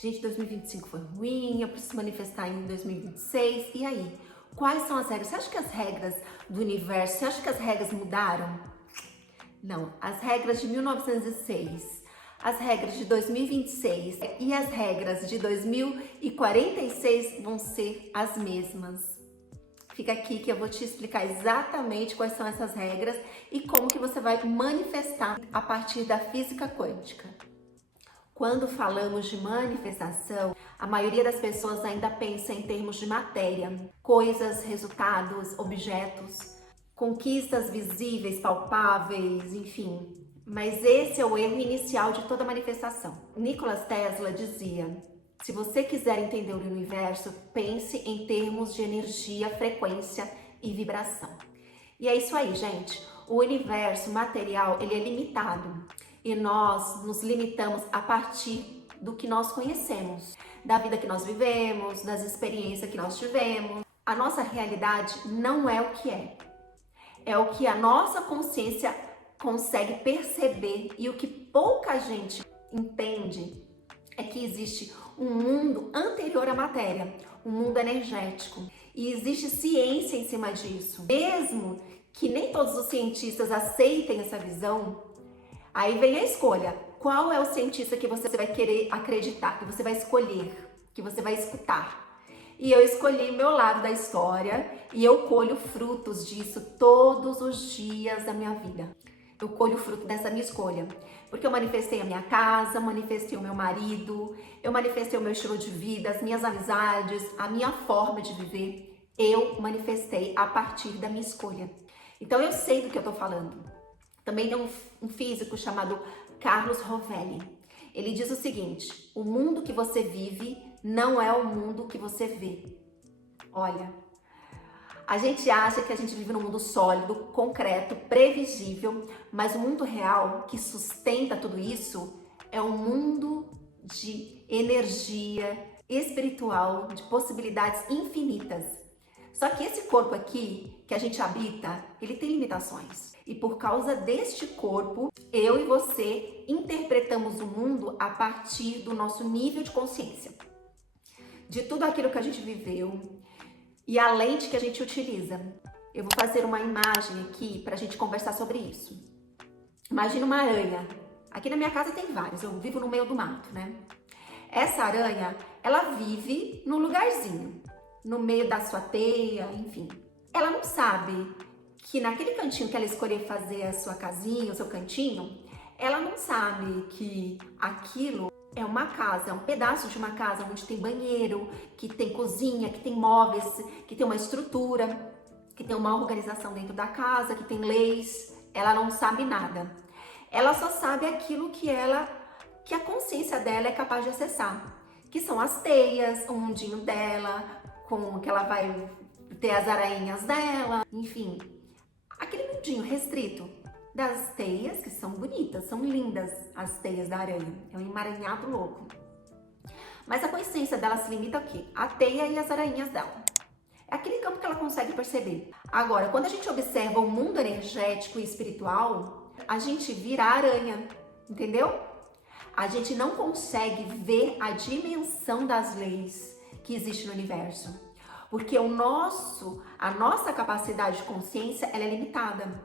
Gente, 2025 foi ruim, eu preciso manifestar em 2026. E aí? Quais são as regras? Você acha que as regras do universo, você acha que as regras mudaram? Não, as regras de 1906, as regras de 2026 e as regras de 2046 vão ser as mesmas. Fica aqui que eu vou te explicar exatamente quais são essas regras e como que você vai manifestar a partir da física quântica. Quando falamos de manifestação, a maioria das pessoas ainda pensa em termos de matéria, coisas, resultados, objetos, conquistas visíveis, palpáveis, enfim. Mas esse é o erro inicial de toda manifestação. Nikola Tesla dizia: se você quiser entender o universo, pense em termos de energia, frequência e vibração. E é isso aí, gente. O universo material, ele é limitado. E nós nos limitamos a partir do que nós conhecemos, da vida que nós vivemos, das experiências que nós tivemos. A nossa realidade não é o que é. É o que a nossa consciência consegue perceber, e o que pouca gente entende é que existe um mundo anterior à matéria, um mundo energético, e existe ciência em cima disso. Mesmo que nem todos os cientistas aceitem essa visão, aí vem a escolha. Qual é o cientista que você vai querer acreditar, que você vai escolher, que você vai escutar? E eu escolhi meu lado da história e eu colho frutos disso todos os dias da minha vida. Eu colho o fruto dessa minha escolha, porque eu manifestei a minha casa, manifestei o meu marido, eu manifestei o meu estilo de vida, as minhas amizades, a minha forma de viver. Eu manifestei a partir da minha escolha. Então eu sei do que eu tô falando. Também tem um físico chamado Carlos Rovelli. Ele diz o seguinte: o mundo que você vive não é o mundo que você vê. Olha, a gente acha que a gente vive num mundo sólido, concreto, previsível, mas o mundo real que sustenta tudo isso é um mundo de energia espiritual, de possibilidades infinitas. Só que esse corpo aqui que a gente habita, ele tem limitações. E por causa deste corpo, eu e você interpretamos o mundo a partir do nosso nível de consciência, de tudo aquilo que a gente viveu e a lente que a gente utiliza. Eu vou fazer uma imagem aqui para a gente conversar sobre isso. Imagina uma aranha. Aqui na minha casa tem várias, eu vivo no meio do mato, né? Essa aranha, ela vive num lugarzinho, no meio da sua teia, enfim. Ela não sabe que naquele cantinho que ela escolher fazer a sua casinha, o seu cantinho, ela não sabe que aquilo é uma casa, é um pedaço de uma casa onde tem banheiro, que tem cozinha, que tem móveis, que tem uma estrutura, que tem uma organização dentro da casa, que tem leis. Ela não sabe nada. Ela só sabe aquilo que a consciência dela é capaz de acessar, que são as teias, o mundinho dela, com que ela vai ter as aranhas dela, enfim, aquele mundinho restrito das teias, que são bonitas, são lindas as teias da aranha, é um emaranhado louco. Mas a consciência dela se limita ao quê? A teia e as aranhas dela. É aquele campo que ela consegue perceber. Agora, quando a gente observa o mundo energético e espiritual, a gente vira aranha, entendeu? A gente não consegue ver a dimensão das leis que existe no universo, porque a nossa capacidade de consciência, ela é limitada.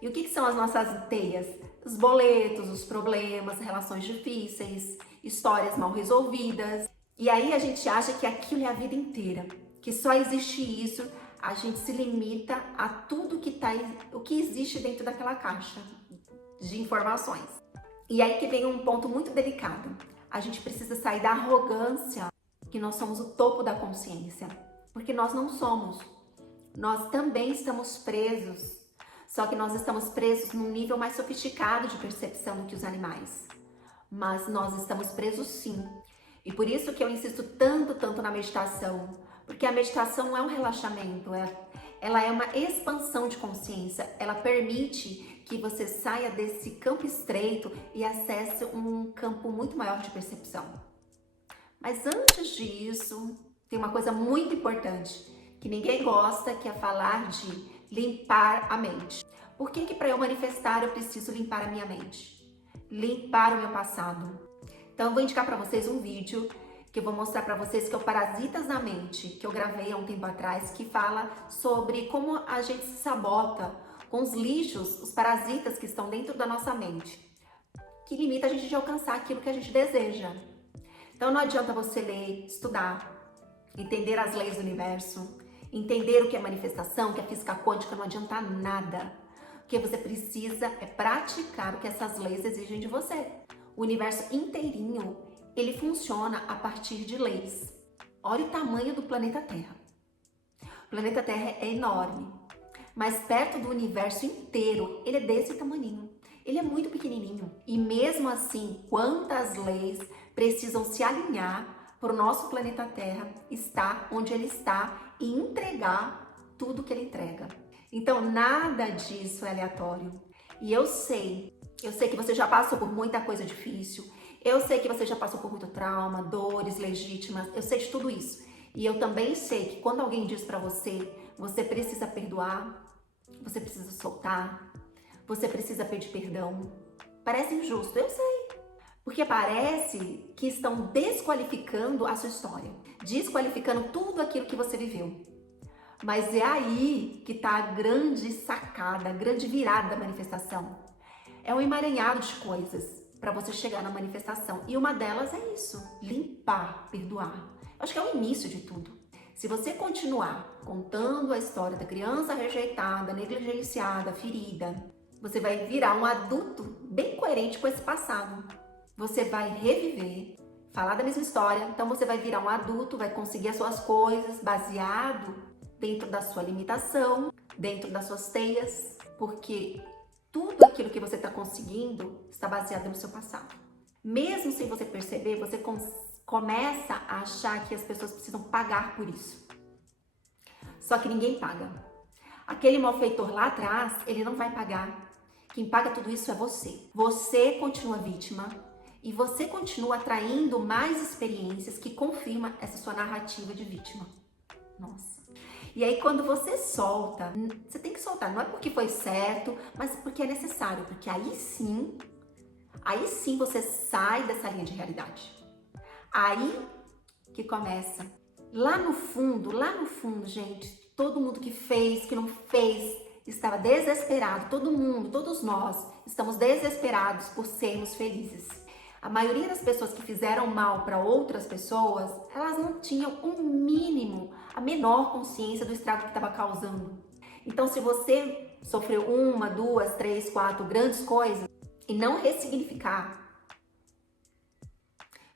E o que são as nossas teias? Os boletos, os problemas, relações difíceis, histórias mal resolvidas. E aí a gente acha que aquilo é a vida inteira, que só existe isso. A gente se limita a tudo o que existe dentro daquela caixa de informações. E aí que vem um ponto muito delicado. A gente precisa sair da arrogância que nós somos o topo da consciência, porque nós não somos. Nós também estamos presos. Só que nós estamos presos num nível mais sofisticado de percepção do que os animais. Mas nós estamos presos sim. E por isso que eu insisto tanto na meditação. Porque a meditação não é um relaxamento, ela é uma expansão de consciência. Ela permite que você saia desse campo estreito e acesse um campo muito maior de percepção. Mas antes disso, tem uma coisa muito importante que ninguém gosta, que é falar de limpar a mente. Por que para eu manifestar eu preciso limpar a minha mente? Limpar o meu passado. Então eu vou indicar para vocês um vídeo que eu vou mostrar para vocês, que é o Parasitas na Mente, que eu gravei há um tempo atrás, que fala sobre como a gente se sabota com os lixos, os parasitas que estão dentro da nossa mente, que limita a gente de alcançar aquilo que a gente deseja. Então não adianta você ler, estudar, entender as leis do universo, entender o que é manifestação, o que é física quântica, não adianta nada. O que você precisa é praticar o que essas leis exigem de você. O universo inteirinho, ele funciona a partir de leis. Olha o tamanho do planeta Terra. O planeta Terra é enorme, mas perto do universo inteiro, ele é desse tamaninho. Ele é muito pequenininho. E mesmo assim, quantas leis precisam se alinhar para o nosso planeta Terra estar onde ele está e entregar tudo que ele entrega. Então, nada disso é aleatório. E eu sei que você já passou por muita coisa difícil. Eu sei que você já passou por muito trauma, dores legítimas. Eu sei de tudo isso. E eu também sei que quando alguém diz pra você, você precisa perdoar, você precisa soltar, você precisa pedir perdão. Parece injusto, eu sei. Porque parece que estão desqualificando a sua história, desqualificando tudo aquilo que você viveu. Mas é aí que tá a grande sacada, a grande virada da manifestação. É um emaranhado de coisas para você chegar na manifestação. E uma delas é isso, limpar, perdoar. Acho que é o início de tudo. Se você continuar contando a história da criança rejeitada, negligenciada, ferida, você vai virar um adulto bem coerente com esse passado. Você vai reviver, falar da mesma história, então você vai virar um adulto, vai conseguir as suas coisas baseado dentro da sua limitação, dentro das suas teias, porque tudo aquilo que você está conseguindo está baseado no seu passado. Mesmo sem você perceber, você começa a achar que as pessoas precisam pagar por isso. Só que ninguém paga. Aquele malfeitor lá atrás, ele não vai pagar. Quem paga tudo isso é você. Você continua vítima e você continua atraindo mais experiências que confirmam essa sua narrativa de vítima. Nossa. E aí quando você solta, você tem que soltar, não é porque foi certo, mas porque é necessário, porque aí sim você sai dessa linha de realidade. Aí que começa. Lá no fundo, gente, todo mundo que fez, que não fez, estava desesperado. Todo mundo, todos nós, estamos desesperados por sermos felizes. A maioria das pessoas que fizeram mal para outras pessoas, elas não tinham um mínimo, a menor consciência do estrago que estava causando. Então, se você sofreu 1, 2, 3, 4 grandes coisas e não ressignificar,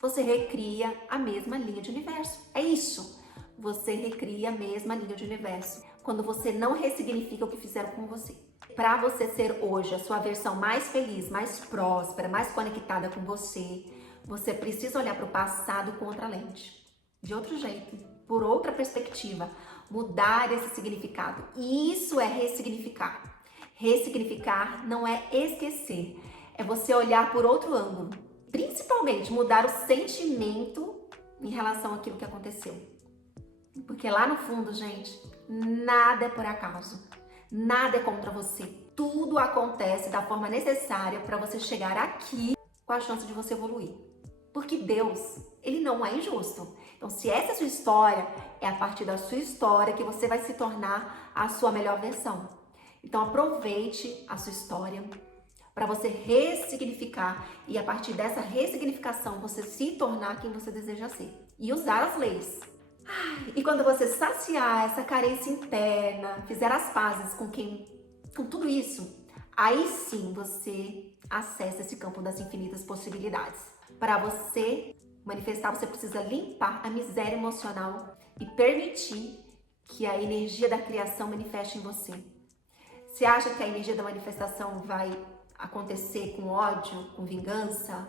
você recria a mesma linha de universo. É isso. Você recria a mesma linha de universo quando você não ressignifica o que fizeram com você. Para você ser hoje a sua versão mais feliz, mais próspera, mais conectada com você, você precisa olhar para o passado com outra lente, de outro jeito, por outra perspectiva, mudar esse significado. E isso é ressignificar. Ressignificar não é esquecer, é você olhar por outro ângulo. Principalmente mudar o sentimento em relação àquilo que aconteceu. Porque lá no fundo, gente, nada é por acaso. Nada é contra você. Tudo acontece da forma necessária para você chegar aqui com a chance de você evoluir. Porque Deus, ele não é injusto. Então, se essa é a sua história, é a partir da sua história que você vai se tornar a sua melhor versão. Então, aproveite a sua história para você ressignificar e a partir dessa ressignificação você se tornar quem você deseja ser e usar as leis. E quando você saciar essa carência interna, fizer as pazes com tudo isso, aí sim você acessa esse campo das infinitas possibilidades. Para você manifestar, você precisa limpar a miséria emocional e permitir que a energia da criação manifeste em você. Você acha que a energia da manifestação vai acontecer com ódio, com vingança,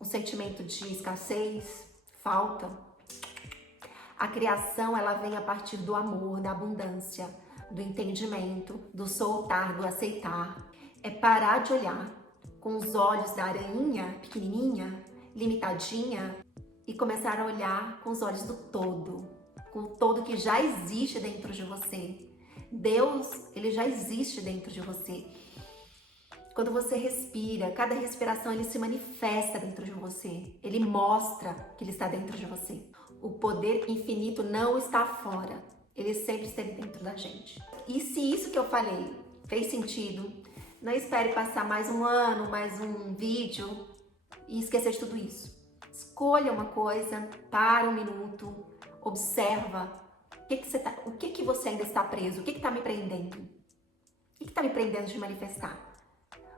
um sentimento de escassez, falta? A criação, ela vem a partir do amor, da abundância, do entendimento, do soltar, do aceitar. É parar de olhar com os olhos da aranha pequenininha, limitadinha, e começar a olhar com os olhos do todo, com o todo que já existe dentro de você. Deus, ele já existe dentro de você. Quando você respira, cada respiração ele se manifesta dentro de você. Ele mostra que ele está dentro de você. O poder infinito não está fora. Ele sempre esteve dentro da gente. E se isso que eu falei fez sentido, não espere passar mais um ano, mais um vídeo e esquecer de tudo isso. Escolha uma coisa, para um minuto, observa o que você ainda está preso, o que está me prendendo? O que está me prendendo de manifestar?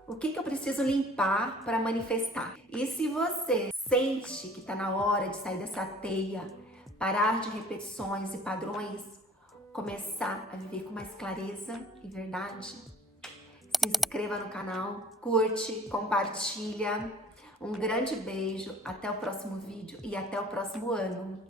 O que eu preciso limpar para manifestar? E se você sente que está na hora de sair dessa teia, parar de repetições e padrões, começar a viver com mais clareza e verdade, se inscreva no canal, curte, compartilha. Um grande beijo, até o próximo vídeo e até o próximo ano.